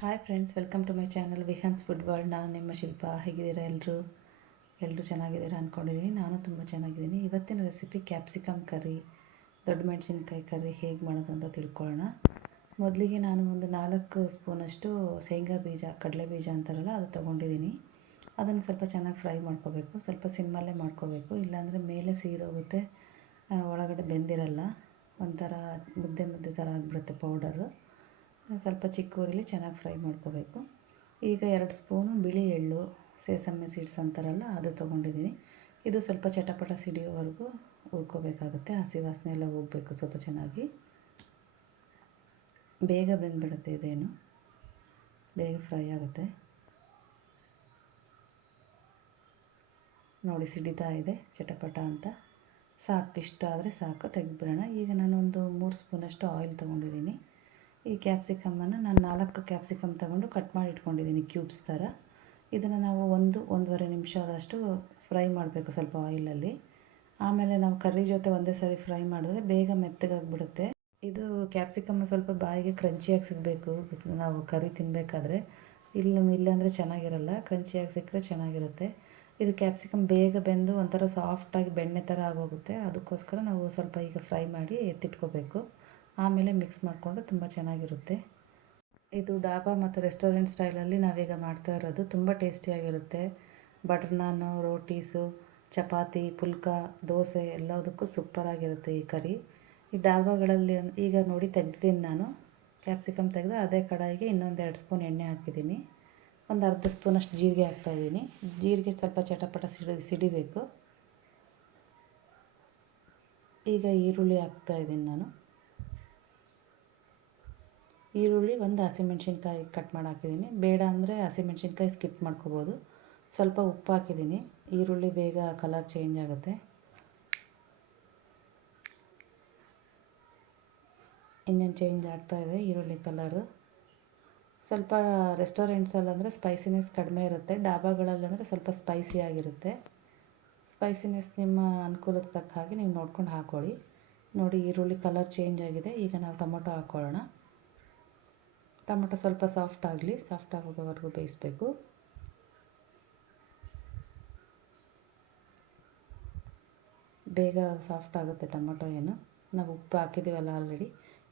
Hi friends, welcome to my channel Vihaan's food world. ನಾನು ನಿಮ್ಮ ಶಿಲ್ಪ. ಹೇಗಿದ್ದೀರಾ ಎಲ್ಲರೂ ಚೆನ್ನಾಗಿದ್ದೀರಾ ಅಂದ್ಕೊಂಡಿದ್ದೀನಿ. ನಾನು ತುಂಬ ಚೆನ್ನಾಗಿದ್ದೀನಿ. ಇವತ್ತಿನ ರೆಸಿಪಿ ಕ್ಯಾಪ್ಸಿಕಮ್ ಕರಿ, ದೊಡ್ಡ ಮೆಣಸಿನ್ಕಾಯಿ ಕರಿ ಹೇಗೆ ಮಾಡೋದು ಅಂತ ತಿಳ್ಕೊಳ್ಳೋಣ. ಮೊದಲಿಗೆ ನಾನು ಒಂದು 4 ಸ್ಪೂನಷ್ಟು ಶೇಂಗಾ ಬೀಜ, ಕಡಲೆ ಬೀಜ ಅಂತಾರಲ್ಲ, ಅದು ತೊಗೊಂಡಿದ್ದೀನಿ. ಅದನ್ನು ಸ್ವಲ್ಪ ಚೆನ್ನಾಗಿ ಫ್ರೈ ಮಾಡ್ಕೋಬೇಕು. ಸ್ವಲ್ಪ ಸಿಮ್ಮಲ್ಲೇ ಮಾಡ್ಕೋಬೇಕು, ಇಲ್ಲಾಂದರೆ ಮೇಲೆ ಸೀದೋಗುತ್ತೆ, ಒಳಗಡೆ ಬೆಂದಿರಲ್ಲ, ಒಂಥರ ಮುದ್ದೆ ಮುದ್ದೆ ಥರ ಆಗಿಬಿಡುತ್ತೆ ಪೌಡರು. ಸ್ವಲ್ಪ ಚಿಕ್ಕ ಊರಲ್ಲಿ ಚೆನ್ನಾಗಿ ಫ್ರೈ ಮಾಡ್ಕೋಬೇಕು. ಈಗ 2 ಸ್ಪೂನು ಬಿಳಿ ಎಳ್ಳು, ಸೇಸಮ್ಮೆ ಸೀಡ್ಸ್ ಅಂತಾರಲ್ಲ, ಅದು ತೊಗೊಂಡಿದ್ದೀನಿ. ಇದು ಸ್ವಲ್ಪ ಚಟಪಟ ಸಿಡಿಯೋವರೆಗೂ ಹುರ್ಕೋಬೇಕಾಗುತ್ತೆ. ಹಸಿ ವಾಸನೆ ಎಲ್ಲ ಹೋಗಬೇಕು ಸ್ವಲ್ಪ ಚೆನ್ನಾಗಿ. ಬೇಗ ಬೆಂದ್ಬಿಡುತ್ತೆ, ಇದೇನು ಬೇಗ ಫ್ರೈ ಆಗುತ್ತೆ. ನೋಡಿ, ಸಿಡಿತಾ ಇದೆ ಚಟಪಟ ಅಂತ. ಸಾಕು, ಇಷ್ಟ ಆದರೆ ಸಾಕು, ತೆಗೆದುಬಿಡೋಣ. ಈಗ ನಾನೊಂದು 3 ಸ್ಪೂನಷ್ಟು ಆಯಿಲ್ ತೊಗೊಂಡಿದ್ದೀನಿ. ಈ ಕ್ಯಾಪ್ಸಿಕಮ್ಮನ್ನು ನಾನು 4 ಕ್ಯಾಪ್ಸಿಕಮ್ ತೊಗೊಂಡು ಕಟ್ ಮಾಡಿ ಇಟ್ಕೊಂಡಿದ್ದೀನಿ ಕ್ಯೂಬ್ಸ್ ಥರ. ಇದನ್ನು ನಾವು 1-1.5 ನಿಮಿಷದಷ್ಟು ಫ್ರೈ ಮಾಡಬೇಕು ಸ್ವಲ್ಪ ಆಯಿಲಲ್ಲಿ. ಆಮೇಲೆ ನಾವು ಕರ್ರಿ ಜೊತೆ ಒಂದೇ ಸಾರಿ ಫ್ರೈ ಮಾಡಿದ್ರೆ ಬೇಗ ಮೆತ್ತಗಾಗಿಬಿಡುತ್ತೆ. ಇದು ಕ್ಯಾಪ್ಸಿಕಮ್ ಸ್ವಲ್ಪ ಬಾಯಿಗೆ ಕ್ರಂಚಿಯಾಗಿ ಸಿಗಬೇಕು ನಾವು ಕರಿ ತಿನ್ನಬೇಕಾದ್ರೆ. ಇಲ್ಲಾಂದರೆ ಚೆನ್ನಾಗಿರಲ್ಲ. ಕ್ರಂಚಿಯಾಗಿ ಸಿಕ್ಕರೆ ಚೆನ್ನಾಗಿರುತ್ತೆ. ಇದು ಕ್ಯಾಪ್ಸಿಕಮ್ ಬೇಗ ಬೆಂದು ಒಂಥರ ಸಾಫ್ಟಾಗಿ ಬೆಣ್ಣೆ ಥರ ಆಗೋಗುತ್ತೆ. ಅದಕ್ಕೋಸ್ಕರ ನಾವು ಸ್ವಲ್ಪ ಈಗ ಫ್ರೈ ಮಾಡಿ ಎತ್ತಿಟ್ಕೋಬೇಕು. ಆಮೇಲೆ ಮಿಕ್ಸ್ ಮಾಡಿಕೊಂಡು ತುಂಬ ಚೆನ್ನಾಗಿರುತ್ತೆ. ಇದು ಡಾಬಾ ಮತ್ತು ರೆಸ್ಟೋರೆಂಟ್ ಸ್ಟೈಲಲ್ಲಿ ನಾವೀಗ ಮಾಡ್ತಾ ಇರೋದು. ತುಂಬ ಟೇಸ್ಟಿಯಾಗಿರುತ್ತೆ. ಬಟರ್ ನಾನು, ರೋಟೀಸು, ಚಪಾತಿ, ಪುಲ್ಕ, ದೋಸೆ ಎಲ್ಲದಕ್ಕೂ ಸೂಪರಾಗಿರುತ್ತೆ ಈ ಕರಿ. ಈ ಡಾಬಾಗಳಲ್ಲಿ ಈಗ ನೋಡಿ ತೆಗ್ದಿದ್ದೀನಿ ನಾನು. ಕ್ಯಾಪ್ಸಿಕಮ್ ತೆಗೆದು ಅದೇ ಕಡಾಯಿಗೆ ಇನ್ನೊಂದು 2 ಸ್ಪೂನ್ ಎಣ್ಣೆ ಹಾಕಿದ್ದೀನಿ. ಒಂದು ಅರ್ಧ ಸ್ಪೂನಷ್ಟು ಜೀರಿಗೆ ಹಾಕ್ತಾಯಿದ್ದೀನಿ. ಜೀರಿಗೆ ಸ್ವಲ್ಪ ಚಟಪಟ ಸಿಡಿಬೇಕು. ಈಗ ಈರುಳ್ಳಿ ಹಾಕ್ತಾಯಿದ್ದೀನಿ ನಾನು. ಈರುಳ್ಳಿ, ಒಂದು ಹಸಿಮೆಣ್ಸಿನ್ಕಾಯಿ ಕಟ್ ಮಾಡಿ ಹಾಕಿದ್ದೀನಿ. ಬೇಡ ಅಂದರೆ ಹಸಿಮೆಣ್ಸಿನ್ಕಾಯಿ ಸ್ಕಿಪ್ ಮಾಡ್ಕೋಬೋದು. ಸ್ವಲ್ಪ ಉಪ್ಪು ಹಾಕಿದ್ದೀನಿ. ಈರುಳ್ಳಿ ಬೇಗ ಕಲರ್ ಚೇಂಜ್ ಆಗುತ್ತೆ. ಇನ್ನೇನು ಚೇಂಜ್ ಆಗ್ತಾಯಿದೆ ಈರುಳ್ಳಿ ಕಲರು. ಸ್ವಲ್ಪ ರೆಸ್ಟೋರೆಂಟ್ಸಲ್ಲಂದರೆ ಸ್ಪೈಸಿನೆಸ್ ಕಡಿಮೆ ಇರುತ್ತೆ. ಡಾಬಾಗಳಲ್ಲಂದರೆ ಸ್ವಲ್ಪ ಸ್ಪೈಸಿಯಾಗಿರುತ್ತೆ. ಸ್ಪೈಸಿನೆಸ್ ನಿಮ್ಮ ಅನುಕೂಲಕ್ಕೆ ತಕ್ಕ ಹಾಗೆ ನೀವು ನೋಡ್ಕೊಂಡು ಹಾಕ್ಕೊಳ್ಳಿ. ನೋಡಿ, ಈರುಳ್ಳಿ ಕಲರ್ ಚೇಂಜ್ ಆಗಿದೆ. ಈಗ ನಾವು ಟೊಮೊಟೊ ಹಾಕ್ಕೊಳ್ಳೋಣ. ಟೊಮೊಟೊ ಸ್ವಲ್ಪ ಸಾಫ್ಟ್ ಆಗೋವರೆಗೂ ಬೇಯಿಸಬೇಕು. ಬೇಗ ಸಾಫ್ಟ್ ಆಗುತ್ತೆ ಟೊಮೊಟೊ. ನಾವು ಉಪ್ಪು ಹಾಕಿದ್ದೀವಲ್ಲ ಆಲ್ರೆಡಿ.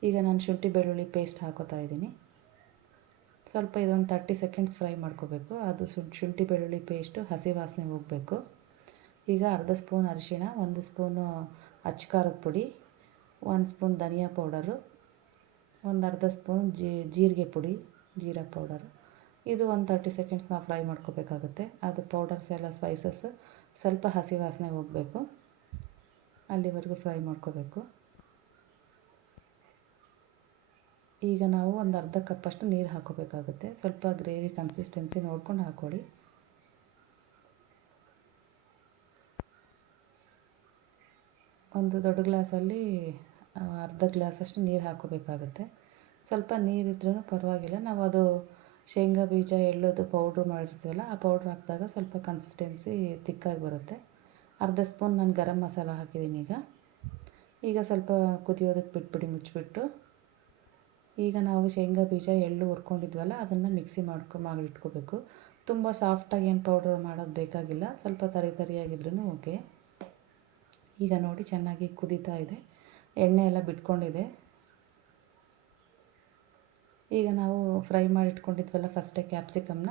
ಈಗ ನಾನು ಶುಂಠಿ ಬೆಳ್ಳುಳ್ಳಿ ಪೇಸ್ಟ್ ಹಾಕೋತಾ ಇದ್ದೀನಿ. ಸ್ವಲ್ಪ ಇದೊಂದು 30 ಸೆಕೆಂಡ್ಸ್ ಫ್ರೈ ಮಾಡ್ಕೋಬೇಕು. ಅದು ಶುಂಠಿ ಬೆಳ್ಳುಳ್ಳಿ ಪೇಸ್ಟು ಹಸಿ ವಾಸನೆ ಹೋಗಬೇಕು. ಈಗ ಅರ್ಧ ಸ್ಪೂನ್ ಅರಿಶಿಣ, 1 ಸ್ಪೂನು ಅಚ್ಚ ಖಾರದ ಪುಡಿ, 1 ಸ್ಪೂನ್ ಧನಿಯಾ ಪೌಡರು, ಒಂದು ಅರ್ಧ ಸ್ಪೂನ್ ಜೀರಿಗೆ ಪುಡಿ, ಜೀರಾ ಪೌಡರು. ಇದು ಒಂದು 30 ಸೆಕೆಂಡ್ಸ್ ನಾವು ಫ್ರೈ ಮಾಡ್ಕೋಬೇಕಾಗುತ್ತೆ. ಅದು ಪೌಡರ್ಸ್ ಎಲ್ಲ ಸ್ಪೈಸಸ್ ಸ್ವಲ್ಪ ಹಸಿ ವಾಸನೆ ಹೋಗಬೇಕು, ಅಲ್ಲಿವರೆಗೂ ಫ್ರೈ ಮಾಡ್ಕೋಬೇಕು. ಈಗ ನಾವು ಒಂದು ಅರ್ಧ ಕಪ್ಪಷ್ಟು ನೀರು ಹಾಕೋಬೇಕಾಗುತ್ತೆ. ಸ್ವಲ್ಪ ಗ್ರೇವಿ ಕನ್ಸಿಸ್ಟೆನ್ಸಿ ನೋಡ್ಕೊಂಡು ಹಾಕ್ಕೊಳ್ಳಿ. ಒಂದು ದೊಡ್ಡ ಗ್ಲಾಸಲ್ಲಿ ಅರ್ಧ ಗ್ಲಾಸಷ್ಟು ನೀರು ಹಾಕೋಬೇಕಾಗುತ್ತೆ. ಸ್ವಲ್ಪ ನೀರಿದ್ರೂ ಪರವಾಗಿಲ್ಲ. ನಾವು ಅದು ಶೇಂಗಾ ಬೀಜ, ಎಳ್ಳೋದು ಪೌಡ್ರ್ ಮಾಡಿರ್ತೀವಲ್ಲ, ಆ ಪೌಡ್ರ್ ಹಾಕಿದಾಗ ಸ್ವಲ್ಪ ಕನ್ಸಿಸ್ಟೆನ್ಸಿ ತಿಕ್ಕಾಗಿ ಬರುತ್ತೆ. ಅರ್ಧ ಸ್ಪೂನ್ ನಾನು ಗರಂ ಮಸಾಲ ಹಾಕಿದ್ದೀನಿ. ಈಗ ಸ್ವಲ್ಪ ಕುದಿಯೋದಕ್ಕೆ ಬಿಟ್ಬಿಡಿ ಮುಚ್ಚಿಬಿಟ್ಟು. ಈಗ ನಾವು ಶೇಂಗಾ ಬೀಜ, ಎಳ್ಳು ಹುರ್ಕೊಂಡಿದ್ವಲ್ಲ, ಅದನ್ನು ಮಿಕ್ಸಿ ಮಾಡಿಟ್ಕೋಬೇಕು. ತುಂಬ ಸಾಫ್ಟಾಗಿ ಏನು ಪೌಡ್ರ್ ಮಾಡೋದು ಬೇಕಾಗಿಲ್ಲ. ಸ್ವಲ್ಪ ತರಿಯಾಗಿದ್ರೂ ಓಕೆ. ಈಗ ನೋಡಿ, ಚೆನ್ನಾಗಿ ಕುದೀತಾ ಇದೆ, ಎಣ್ಣೆ ಎಲ್ಲ ಬಿಟ್ಕೊಂಡಿದೆ. ಈಗ ನಾವು ಫ್ರೈ ಮಾಡಿಟ್ಕೊಂಡಿದ್ವಲ್ಲ ಫಸ್ಟೇ ಕ್ಯಾಪ್ಸಿಕಮ್ನ,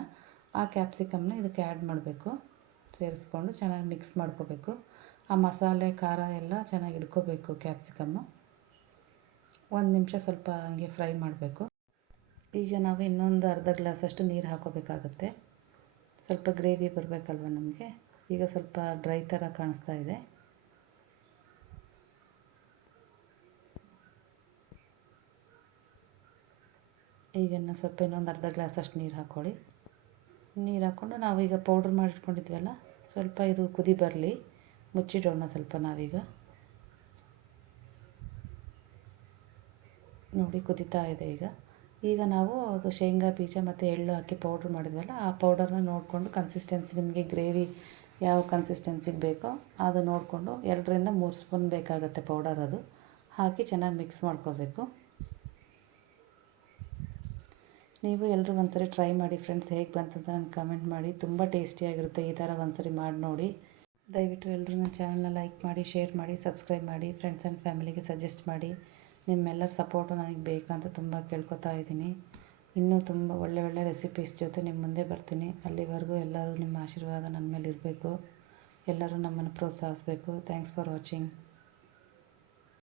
ಆ ಕ್ಯಾಪ್ಸಿಕಮ್ನ ಇದಕ್ಕೆ ಆ್ಯಡ್ ಮಾಡಬೇಕು. ಸೇರಿಸ್ಕೊಂಡು ಚೆನ್ನಾಗಿ ಮಿಕ್ಸ್ ಮಾಡ್ಕೋಬೇಕು. ಆ ಮಸಾಲೆ, ಖಾರ ಎಲ್ಲ ಚೆನ್ನಾಗಿ ಹಿಡ್ಕೋಬೇಕು ಕ್ಯಾಪ್ಸಿಕಮ್ಮು. 1 ನಿಮಿಷ ಸ್ವಲ್ಪ ಹಂಗೆ ಫ್ರೈ ಮಾಡಬೇಕು. ಈಗ ನಾವು ಇನ್ನೊಂದು ಅರ್ಧ ಗ್ಲಾಸಷ್ಟು ನೀರು ಹಾಕೋಬೇಕಾಗುತ್ತೆ. ಸ್ವಲ್ಪ ಗ್ರೇವಿ ಬರಬೇಕಲ್ವ ನಮಗೆ. ಈಗ ಸ್ವಲ್ಪ ಡ್ರೈ ಥರ ಕಾಣಿಸ್ತಾ ಇದೆ. ಈಗ ಸ್ವಲ್ಪ ಇನ್ನೊಂದು ಅರ್ಧ ಗ್ಲಾಸಷ್ಟು ನೀರು ಹಾಕ್ಕೊಳ್ಳಿ. ನೀರು ಹಾಕ್ಕೊಂಡು ನಾವೀಗ ಪೌಡ್ರ್ ಮಾಡಿಟ್ಕೊಂಡಿದ್ವಲ್ಲ, ಸ್ವಲ್ಪ ಇದು ಕುದಿ ಬರಲಿ, ಮುಚ್ಚಿಡೋಣ ಸ್ವಲ್ಪ ನಾವೀಗ. ನೋಡಿ, ಕುದೀತಾ ಇದೆ ಈಗ ನಾವು ಅದು ಶೇಂಗಾ ಬೀಜ ಮತ್ತು ಎಳ್ಳು ಹಾಕಿ ಪೌಡ್ರ್ ಮಾಡಿದ್ವಲ್ಲ, ಆ ಪೌಡರ್ನ ನೋಡಿಕೊಂಡು ಕನ್ಸಿಸ್ಟೆನ್ಸಿ ನಿಮಗೆ ಗ್ರೇವಿ ಯಾವ ಕನ್ಸಿಸ್ಟೆನ್ಸಿಗೆ ಬೇಕೋ ಅದು ನೋಡಿಕೊಂಡು 2-3 ಸ್ಪೂನ್ ಬೇಕಾಗುತ್ತೆ ಪೌಡರ್. ಅದು ಹಾಕಿ ಚೆನ್ನಾಗಿ ಮಿಕ್ಸ್ ಮಾಡ್ಕೋಬೇಕು. ನೀವು ಎಲ್ಲರೂ ಒಂದ್ಸರಿ ಟ್ರೈ ಮಾಡಿ ಫ್ರೆಂಡ್ಸ್, ಹೇಗೆ ಬಂತಂತ ನನಗೆ ಕಮೆಂಟ್ ಮಾಡಿ. ತುಂಬ ಟೇಸ್ಟಿಯಾಗಿರುತ್ತೆ. ಈ ಥರ ಒಂದ್ಸರಿ ಮಾಡಿ ನೋಡಿ. ದಯವಿಟ್ಟು ಎಲ್ಲರೂ ನನ್ನ ಚಾನಲ್ನ ಲೈಕ್ ಮಾಡಿ, ಶೇರ್ ಮಾಡಿ, ಸಬ್ಸ್ಕ್ರೈಬ್ ಮಾಡಿ, ಫ್ರೆಂಡ್ಸ್ ಆ್ಯಂಡ್ ಫ್ಯಾಮಿಲಿಗೆ ಸಜೆಸ್ಟ್ ಮಾಡಿ. ನಿಮ್ಮೆಲ್ಲರ ಸಪೋರ್ಟು ನನಗೆ ಬೇಕಂತ ತುಂಬ ಕೇಳ್ಕೊತಾ ಇದ್ದೀನಿ. ಇನ್ನೂ ತುಂಬ ಒಳ್ಳೆ ರೆಸಿಪೀಸ್ ಜೊತೆ ನಿಮ್ಮ ಮುಂದೆ ಬರ್ತೀನಿ. ಅಲ್ಲಿವರೆಗೂ ಎಲ್ಲರೂ ನಿಮ್ಮ ಆಶೀರ್ವಾದ ನನ್ನ ಮೇಲೆ ಇರಬೇಕು. ಎಲ್ಲರೂ ನಮ್ಮನ್ನು ಪ್ರೋತ್ಸಾಹಿಸಬೇಕು. Thanks for watching.